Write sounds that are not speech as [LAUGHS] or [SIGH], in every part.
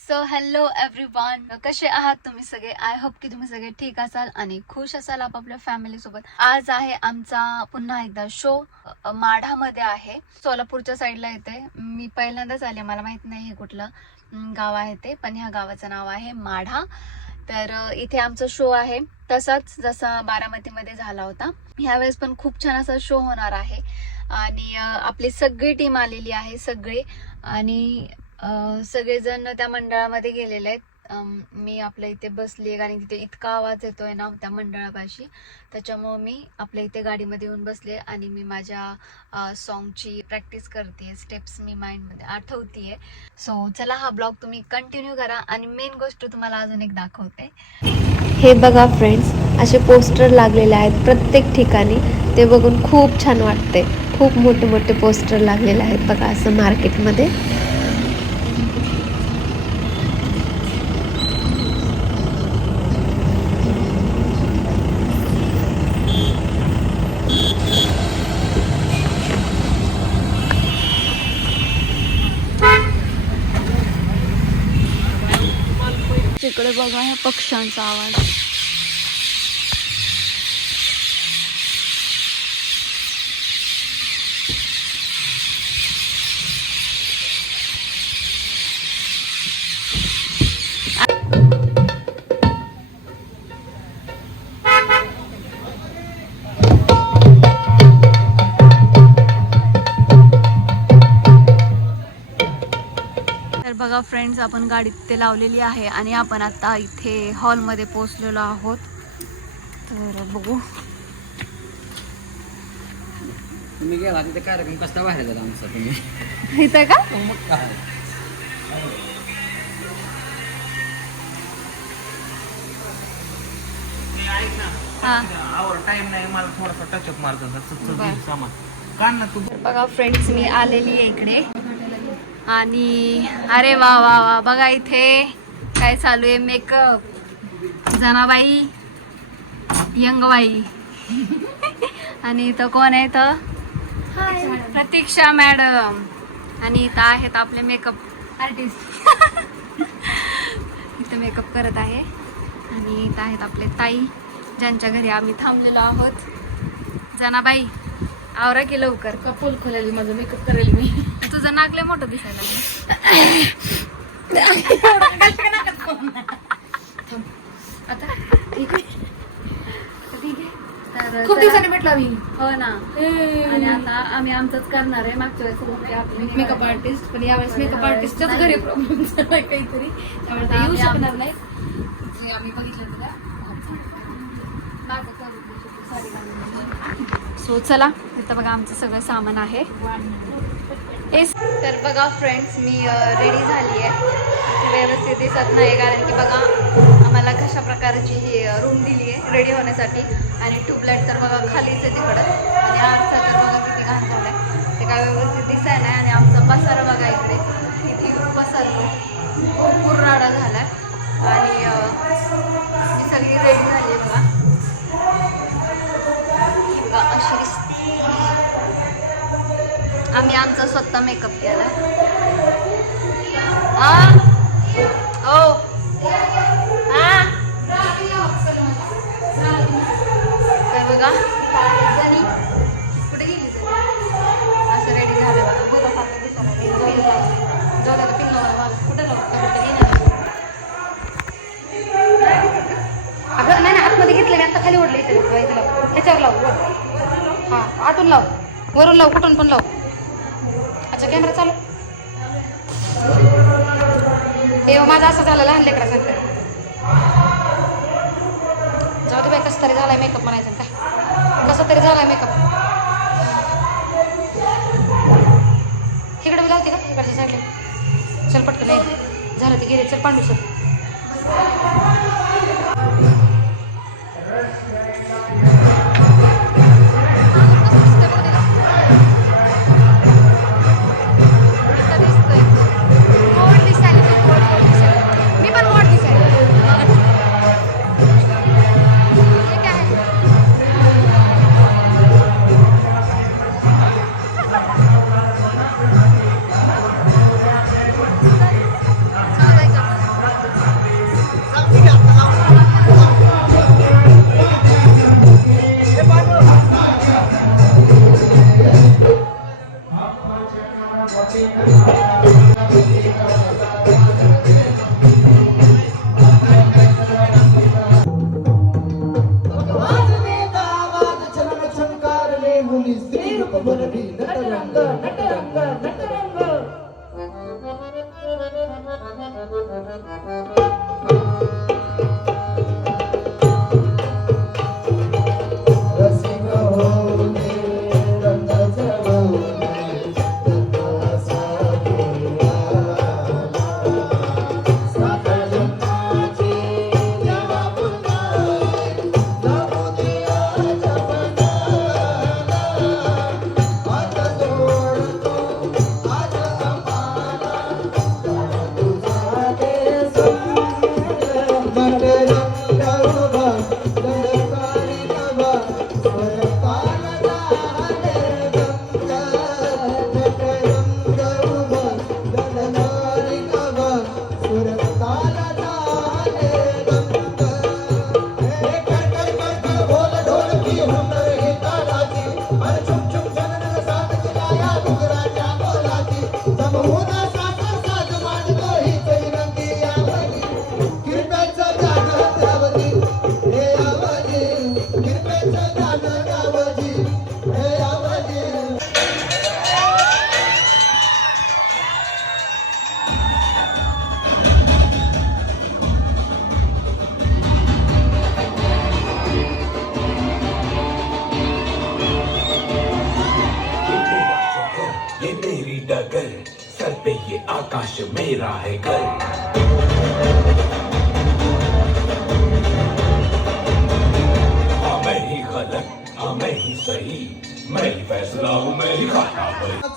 So hello everyone कसे आहात तुम्ही सगळे? आय होप की तुम्ही सगळे ठीक असाल आणि खुश असाल आपापल्या फॅमिली सोबत. आज आहे आमचा पुन्हा एकदा शो माढामध्ये आहे. सोलापूरच्या साईडला येते मी पहिल्यांदाच आले मला माहीत नाही हे कुठलं गाव आहे ते पण ह्या गावाचं नाव आहे माढा. तर इथे आमचा शो आहे. तसाच जसा बारामतीमध्ये झाला होता. ह्यावेळेस पण खूप छान असा शो होणार आहे. आणि आपली सगळी टीम आलेली आहे सगळे. आणि सगळेजण त्या मंडळामध्ये गेलेले आहेत. मी आपल्या इथे बसली आणि तिथे इतका आवाज येतोय ना त्या मंडळापाशी. त्याच्यामुळं मी आपल्या इथे गाडीमध्ये येऊन बसले आणि मी माझ्या सॉन्गची प्रॅक्टिस करते स्टेप्स मी माइंडमध्ये आठवतीये. सो चला हा ब्लॉग तुम्ही कंटिन्यू करा आणि मेन गोष्ट तुम्हाला अजून एक दाखवते. हे बघा फ्रेंड्स असे पोस्टर लागलेले आहेत प्रत्येक ठिकाणी. ते बघून खूप छान वाटते खूप मोठे मोठे पोस्टर लागलेले आहेत बघा असं मार्केटमध्ये बघा ह्या पक्ष्यांचा आवाज. बघा फ्रेंड्स आपण गाडी तिथे लावलेली आहे आणि आपण आता इथे हॉलमध्ये पोहोचलेलो आहोत. तर बघू. तुम्ही गेला तिथे कार्यक्रम कसला बाहेर झाला आमचा तुम्ही? इथे का? मग काय? हा. आवर टाइम नाही मला थोडासा टचअप मारतो बरं. सामान. काढ ना तू तर बघा फ्रेंड्स मी आलेली आहे इकडे. आणि अरे वा वा वा बघा इथे काय चालू आहे मेकअप जनाबाई यंगबाई. आणि इथं कोण आहे इथं? प्रतीक्षा मॅडम. आणि इथं आहेत आपले मेकअप आर्टिस्ट [LAUGHS] इथं मेकअप करत आहे. आणि इथं आहेत आपले ताई ज्यांच्या घरी आम्ही थांबलेलो आहोत. जनाबाई आवरा की लवकर? कपोल खोलेली माझं मेकअप करेल मी. तुझं नाक लय मोठं दिसायला लागलं आता ठीक आहे ठीक आहे तर खूप. दिवसांनी भेटला मी हो ना. आणि आता आम्ही आमचंच करणार आहे. मागच्या वेळेस मेकअप आर्टिस्ट पण यावेळेस मेकअप आर्टिस्टच्याच नाही. घरी प्रॉब्लेम झाला काहीतरी. त्यामुळे ते येऊ शकणार नाही आम्ही बघितलं तुला सो चला इथं बघा आमचं सगळं सामान आहे. एस तर बघा फ्रेंड्स मी रेडी झाली आहे व्यवस्थित दिसत नाही कारण की बघा आम्हाला कशा प्रकारची ही रूम दिली आहे रेडी होण्यासाठी. आणि ट्यूबलाईट तर बघा खालीच आहे तिकडं. आणि आरसा तर बघा किती घाण झालाय. ते काय व्यवस्थित दिसाय नाही आणि आमचा पसारा बघा इकडे. किती येऊन पसरलो. पूर्ण राडा झालाय. आणि सगळी रेडी आम्ही आमचा स्वतः मेकअप केला. आ? ओ हा तर बघा. जणी कुठे गेली जणी? असं रेडी झालं बघा. बरं फाटलं दिसायला जाऊ द्या पिन लावा कुठं लावा अगं नाही ना आतमध्ये घेतलं मी. आता खाली ओढलं इथे. इथे लाव. ह्याच्यावर लाव हां आतून लाव. वरून लाव कुठून पण लाव. अच्छा कॅमेरा चालू हे हो, माझं असं झालं लहान लेकरा सांगते जाऊ दे बाई कसं तरी झालाय मेकअप म्हणायचं काय. कसं तरी झालाय मेकअप इकडे मी लावते का? इकडच्या साईडला चल पटकन नाही झालं ते गेले चल पांडू सर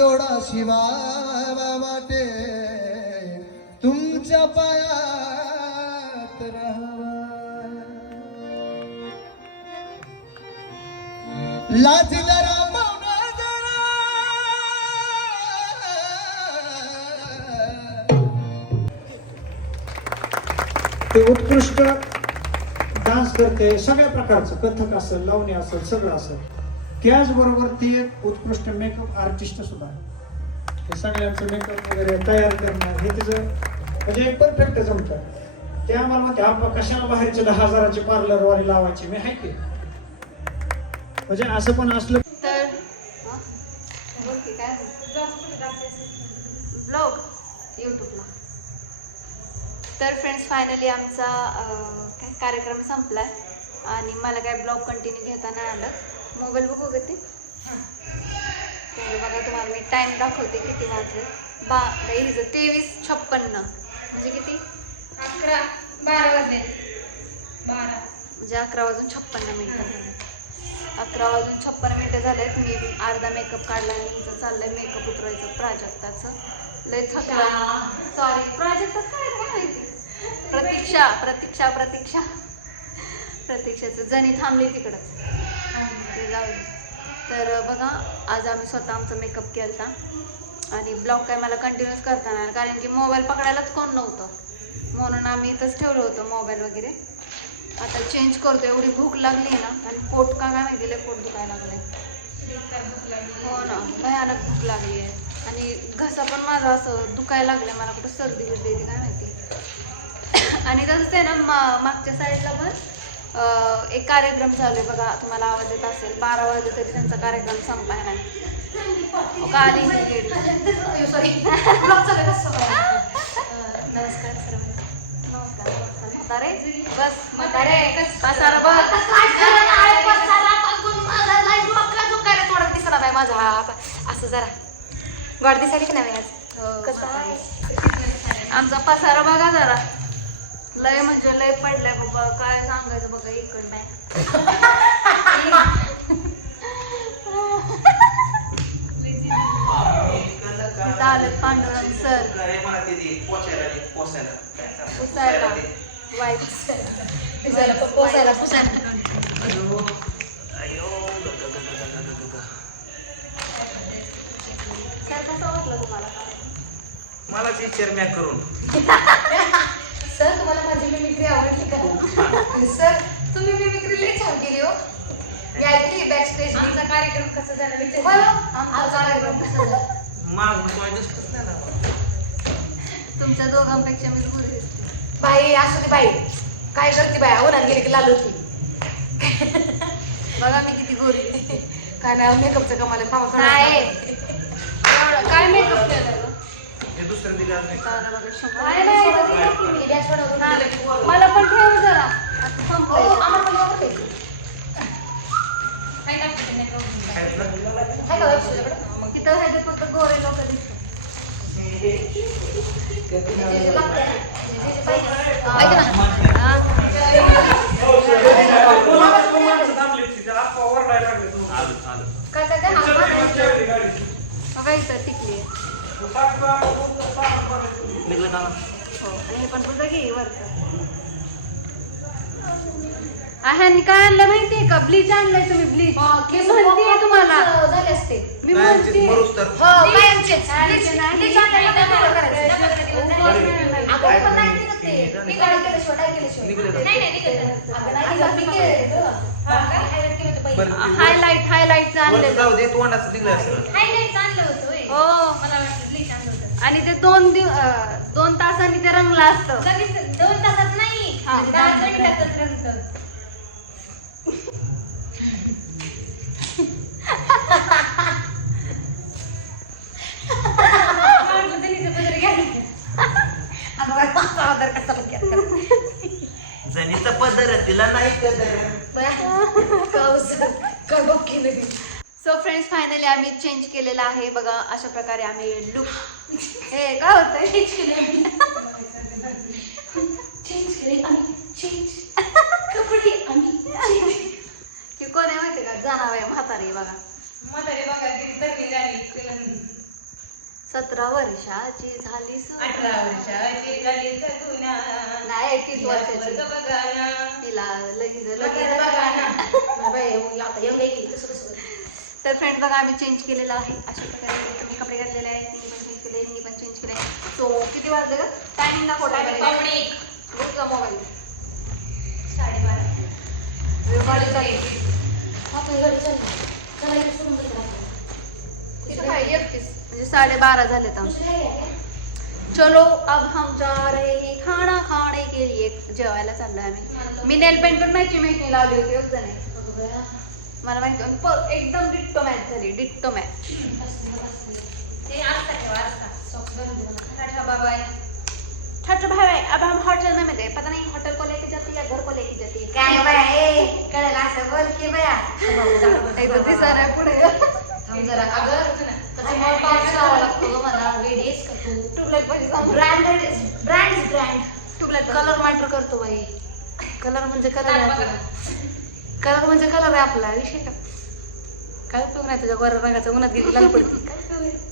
जोडा शिवा वाटे. तुमच्या पायात राहावा. लाज ते उत्कृष्ट डान्स करते सगळ्या प्रकारचं कथक असेल लावणी असेल सगळं असेल. त्याचबरोबर ती एक उत्कृष्ट मेकअप आर्टिस्ट सुद्धा आहे हे सगळ्यांचं मेकअप वगैरे तयार करणं हे तिचं म्हणजे एक परफेक्ट जमतं. त्या मला म्हणते आपण कशाला बाहेरचे दहा हजाराचे पार्लर वाली लावायचे? मी आहे की? म्हणजे असं पण असलं तर काय ब्लॉग यूट्यूबला तर फ्रेंड्स फायनली आमचा अं, काय कार्यक्रम संपलाय. आणि मला काय ब्लॉग कंटिन्यू घेता नाही आलं. मोबाईल बघू का ते. तर बघा तुम्हाला मी टाईम दाखवते किती वाजले. बा हिचं तेवीस छप्पन्न. म्हणजे किती? अकरा बारा वाजले. बारा. म्हणजे अकरा वाजून छप्पन्न मिनिटं. झाले अकरा वाजून छप्पन्न मिनिटं झालेत. मी अर्धा मेकअप काढला आणि हिचं चाललंय मेकअप उतरायचं प्राजक्ताचं. लय थकला. सॉरी प्राजक्ता काय माहिती? प्रतीक्षा प्रतीक्षा प्रतीक्षा. प्रतीक्षाचं जणी थांबली तिकडंच लावली. तर बघा आज आम्ही स्वतः आमचा मेकअप केला आणि ब्लॉग काय मला कंटिन्यूच करता येणार कारण की मोबाईल पकडायलाच कोण नव्हतं. म्हणून आम्ही इथंच ठेवलं होतं मोबाईल वगैरे. आता चेंज करतो एवढी भूक लागली ना आणि पोट का काय माहिती लय पोट दुखायला लागले हो ना भयानक भूक लागली आहे. आणि घसा पण माझा असं दुखायला लागलं मला कुठं सर्दी बिर्दी येते काय माहिती. [COUGHS] आणि तसंच आहे ना मा मागच्या साईडला पण एक कार्यक्रम चालू आहे बघा तुम्हाला आवाज येत असेल. बारा वाजले तरी त्यांचा कार्यक्रम संपलाय नाही सॉरी नमस्कार नमस्कार नमस्कार म्हातारे बस म्हातारे पसारा बघ थोडं दिसणार नाही माझा असं जरा गोड दिसायली की नाही आज आमचा पसारा बघा जरा. लय म्हणजे लय पडलाय काय सांगायचं बघा इकडं नाही. आलेत पांडुरंग सर. पुसायला. वाईट पुसायला पुसायला पुसायला सर कसं वाटलं तुम्हाला? मला टीचर मॅक करून. [LAUGHS] सर तुम्हाला माझी मिमिक्री आवडली का? सर तुम्ही मिमिक्री लई छान केली हो. मी ऐकली? बॅक स्टेज आमचा कार्यक्रम कसा झाला? विचार आमचा कार्यक्रम कसा झाला? तुमच्या दोघांपेक्षा मी गुरु दिसते बाई असू दे बाई. काय करते बाई? उन्हात गेली की लाल होती. बघा मी किती गोरी काय नाही मेकअपचं कमाल काय मेकअप केलं? हे दुसरं दिलं आहे. आहे ना, इथं दिलं की मी dashboard वरून दिलं की वर. मला पण ठेव जरा आता हो, संपलंय. तिथं आहे ते फक्त गोरे लोक दिसतात. हा. काय काय काय? हा, हा, बघा इथं टिकली निघलं का? हो आणि काय आणलं माहितीये का? ब्लीच आणलंय तुम्ही ब्लीच हा, मी म्हणतेय तुम्हाला. झाले असते. मी म्हणते मरूस तर. हो आणलं का निघत ते. निघलं. हा. बरं. हायलाइट आणलेलं. जाऊ दे तोंडाचं निघलं असं. हो. आणि ते दोन दिव अं, दोन तासांनी ते रंगलं असतं लगेच दोन तासात नाही हा. दहा मिनिटातच रंगतं. म्हटलं जणीचं पदर घ्या. अगं बाई, माझा पदर कसा बघ. जणीचा पदर तिला नाही. सो फ्रेंड्स फायनली आम्ही चेंज केलेला आहे बघा अशा प्रकारे आम्ही लुक हे काय होतंय? चेंज केले चेंज केले आम्ही चेंज कपडे आम्ही चेंज कोण आहे माहिती का? जाणार आहे म्हातारी बघा. म्हातारी बघा तरणी झाली सतरा वर्षाची झाली अठरा वर्षाची झाली सगुना नाही एकवीस वर्षाची. बघा ना. तिला लगेच लगेच बघा ना. आता एवढं आहे तर फ्रेंड बघा आम्ही चेंज केलेलं आहे. अशा प्रकारे तुम्ही कपडे घातलेले आहेत. केले सो किती वाजले का टायमिंग दाखव एक. मोबाईल. साडेबारा एकतीस म्हणजे साडेबारा झाले? चलो अब हम जा रहे हैं. खाना खाने के लिए. जेवायला चाललोय आम्ही. मी नेल पेंट पण मॅची मेहंदी लावली होती नाही बया. मला माहिती एकदम डिट्टो मॅच झाली. डिट्टो मॅच टाटा बाय छोटे भाई अब हम होटल में मिले पता नहीं होटल को लेके जाती है या घर को लेके जाती है काय बया, कळलं असं बोल की बया. आहे [LAUGHS] पुढे थांब जरा. अगं, त्याच्यामुळे पाऊस लावावा लागतो मला. वेडी आहेस का तू? ट्यूबलाईट पाहिजे is- brand is brand. Tubelight colour matter करतो बाई कलर म्हणजे कलर कलर म्हणजे कलर आहे आपला विषय का काय उपयोग नाही तुझ्या गोऱ्या रंगाच्या उन्हात गेली लाल पडती?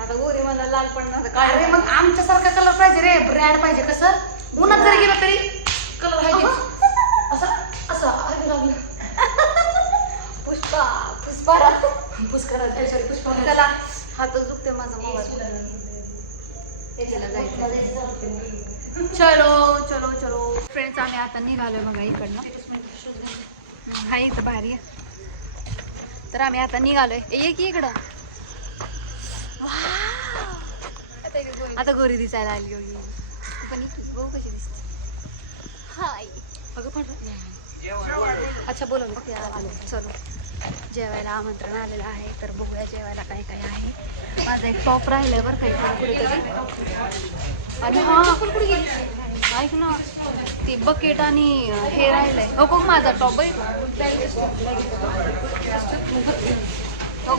आता गोरी मला लाल पडणार काय? मग आमच्यासारखा कलर पाहिजे रे ब्रँड पाहिजे कसं? उन्हात जरी गेलं तरी कलर आहे असं असं लागलं. पुष्पा पुष्पा. सॉरी हात दुखते माझा मोबाईल. जायचं. चलो चलो चलो. फ्रेंड्स आम्ही आता निघालोय बघा इकडनं. हा इथं बाहेर ये. तर आम्ही आता निघालोय. ये की इकडं! आता गोरी दिसायला आली होती तू पण बघू कशी दिसते. हाय. अगं पण अच्छा बोला चलो. जेवायला आमंत्रण आलेलं आहे तर बघूया जेवायला काय काय आहे. माझा एक टॉप राहिलाय बरं काही कुठेतरी. आणि हा ऐक ना ती बकेट आणि हे राहिलंय. हो बघ माझा टॉप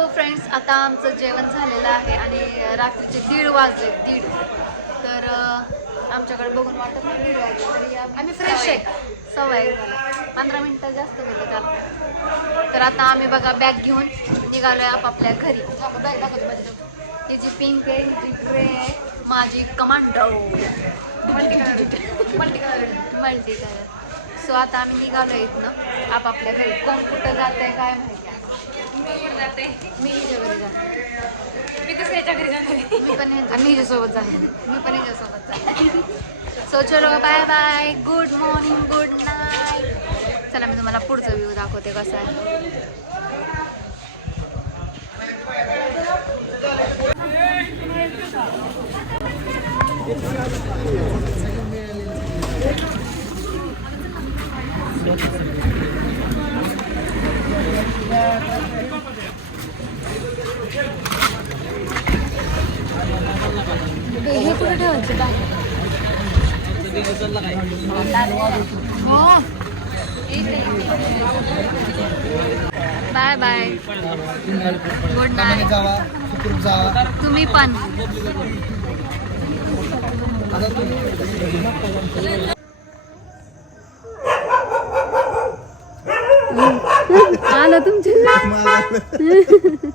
सो फ्रेंड्स आता आमचं जेवण झालेलं आहे आणि रात्रीचे दीड वाजले दीड. तर आमच्याकडे बघून वाटत नाही दीड वाजले तरी आम्ही फ्रेश आहे. सवय आहे. पंधरा मिनटं जास्त होते त्याला. तर आता आम्ही बघा बॅग घेऊन निघालोय आपापल्या घरी. बॅग दाखवतो जी पिंक आहे ही जी ग्रे आहे माझी commando multi colour multi colour multi colour so आता आम्ही निघालो इथनं आपापल्या घरी. कोण कुठं जात आहे काय माहिती. मी हिच्या घरी जाते. मी दुसऱ्याच्या घरी. मी पण आणि हिच्यासोबत मी पण हिच्यासोबत जाईल सो चलो bye bye good morning good night चला मी तुम्हाला पुढचा व्ह्यू दाखवते कसा आहे. हे कुठे ठेवायचं? हो. Bye bye. गुड नाईट जावा तुम्ही पण. 嗯哼